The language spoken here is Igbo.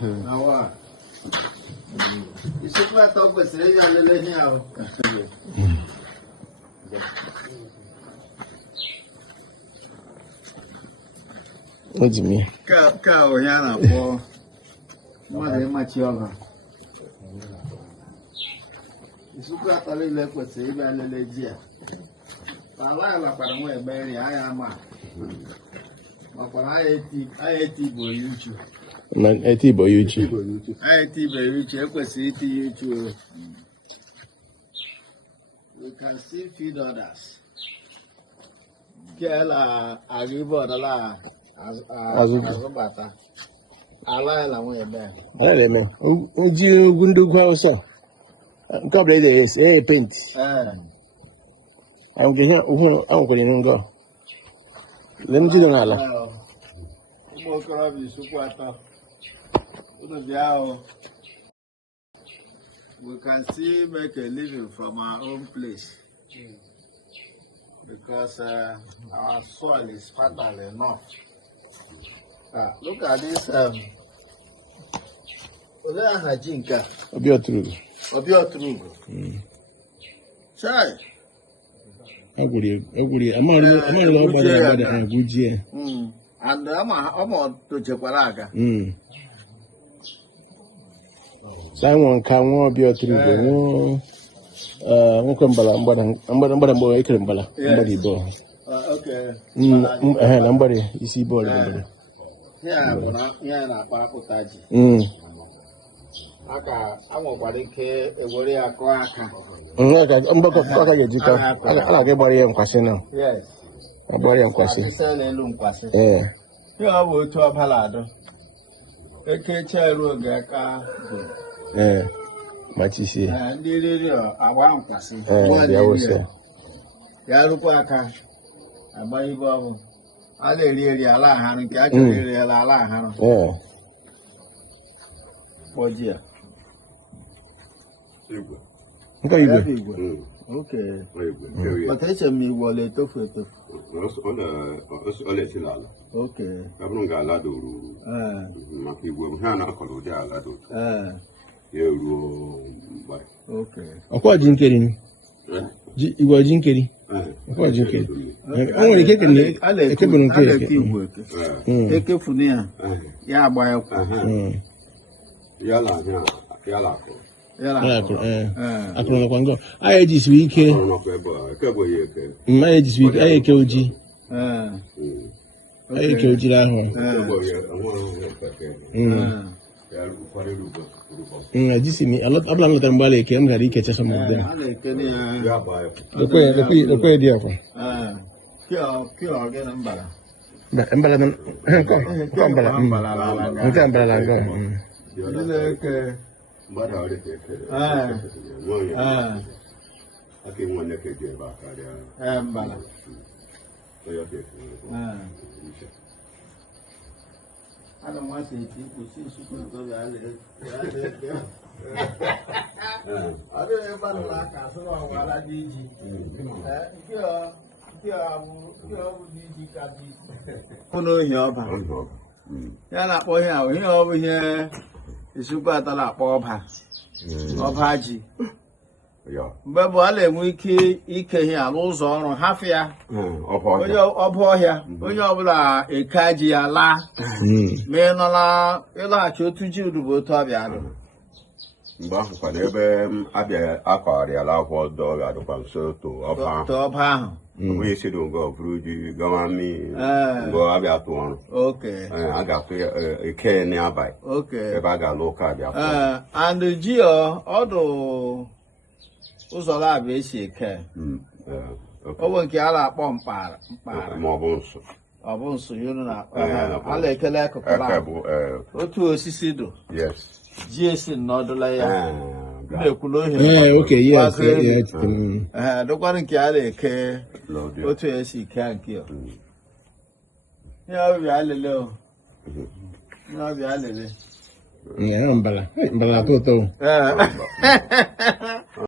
Now what? You should not talk with the now. What do you mean? Cow, Yana, for mother much younger. You should not tell you like what's even a legit. I like my berry, I am. But I ate Igbo YouTube. Man, I Igbo YouTube. I ate Igbo YouTube. I see YouTube. We can still feed others. Kela agribo dala azubata. Ala la mo ebe. Ala me. Uji gundu kwa osa. Nkabla ide yes, paint. I'm getting I'm going to go. Let me do ala. Mo kora bi sukwata. We can still make a living from our own place. Because our soil is fertile enough. Look at this. Obiotrugo. Chai. I'm And I'm to Cheparaga. Someone can walk your through. Mukumbala, Mbada, Ekrimbala, somebody ball. Okay. Somebody, you see ball. Yeah, Papotaji. Aka, I'm a ke worry a quacker. I'm back of Faka. I like a body and question now. Yes. A body and question. Yeah. You are wood to a palado. A catcher rugaka. Yeah. Machisi. And did it a one classy. There was a Yaruquaka. A bunny bubble. I really allow him to actually allow him. Yeah. For dear. Okay, you okay. But it's a me wallet of it. Okay. I'm not going to do. My people have not called the Alado. Okay. Of course, Jinkering. You were Jinkering. Of course, Jinkering. Only taking it. I let you work. Take it for near. Yeah, by Yala. I can go. I this week. My this week. I killed you. I killed you. This is me. A lot of them ballet came to catch some of them. The way they are. Cure again, umbrella. But umbrella, I can one neck again back. I don't want to see super. I don't ever like us or what I did. Yana boy, here over here is super at la Oba Ji. But wiki, Ike here, lose on half year. Up here, when you're a Kaji ala, Menola, Ella, to you to go to Abiano. But whatever I allow for dog at the concert to Opa. We should go through the government, go about one. Okay. I got a care nearby. Okay. If I got local, and the Geo, although Usola basic care. Over Kiala Pompa, more bones. Abonso, you know, I like a lack of a to a Sisido. Yes. Jason, not the layer. Okay, yes. The one carry care. Go to a sea can't kill. Yeah, we are low. No, we are little. Yeah, I'm Bala. Bala Toto.